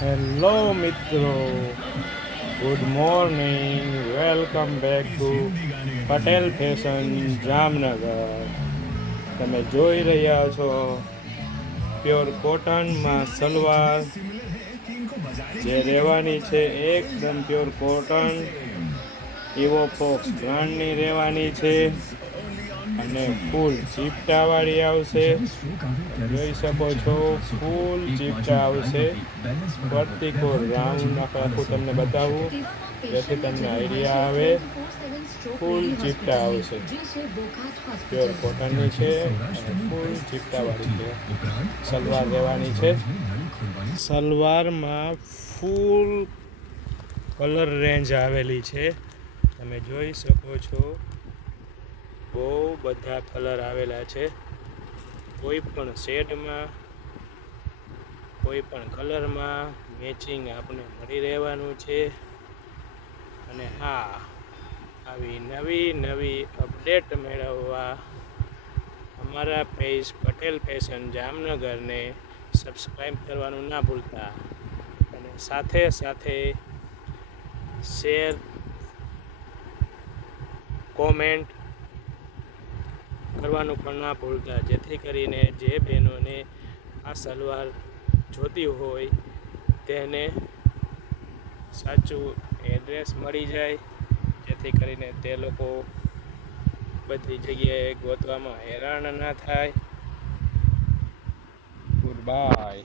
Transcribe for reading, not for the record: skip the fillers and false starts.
Hello મિત્રો, good morning. Welcome back to Patel fashion Jamnagar. તમે જોઈ રહ્યા છો પ્યોર કોટનમાં સલવાર જે રહેવાની છે, એકદમ પ્યોર કોટન ઇવો ફોક્સ બ્રાન્ડની રહેવાની છે અને ફૂલ ચીપટાવાળી આવશે. જોઈ શકો છો, ફૂલ ચીપટા આવશે. વર્ટિકોર રાઉન્ડ આખું તમને બતાવું જેથી તમને આઈડિયા આવે. ફૂલ ચીપટા આવશે, પ્યોર કોટનની છે અને ફૂલ ચીપટાવાળી છે. સલવાર રહેવાની છે. સલવારમાં ફૂલ કલર રેન્જ આવેલી છે, તમે જોઈ શકો છો. બહુ બધા કલર આવેલા છે. કોઈ પણ શેડમાં, કોઈ પણ કલરમાં મેચિંગ આપણે મળી રહેવાનું છે. અને હા, આવી નવી નવી અપડેટ મેળવવા અમારા પેજ પટેલ ફેશન જામનગરને સબસ્ક્રાઈબ કરવાનું ના ભૂલતા અને સાથે સાથે શેર, કોમેન્ટ કરવાનું પણ ના ભૂલતા, જેથી કરીને જે બહેનોને આ સલવાર જોતી હોય તેને સાચું એડ્રેસ મળી જાય, જેથી કરીને તે લોકો બધી જગ્યાએ ગોતવામાં હેરાન ના થાય. Good bye.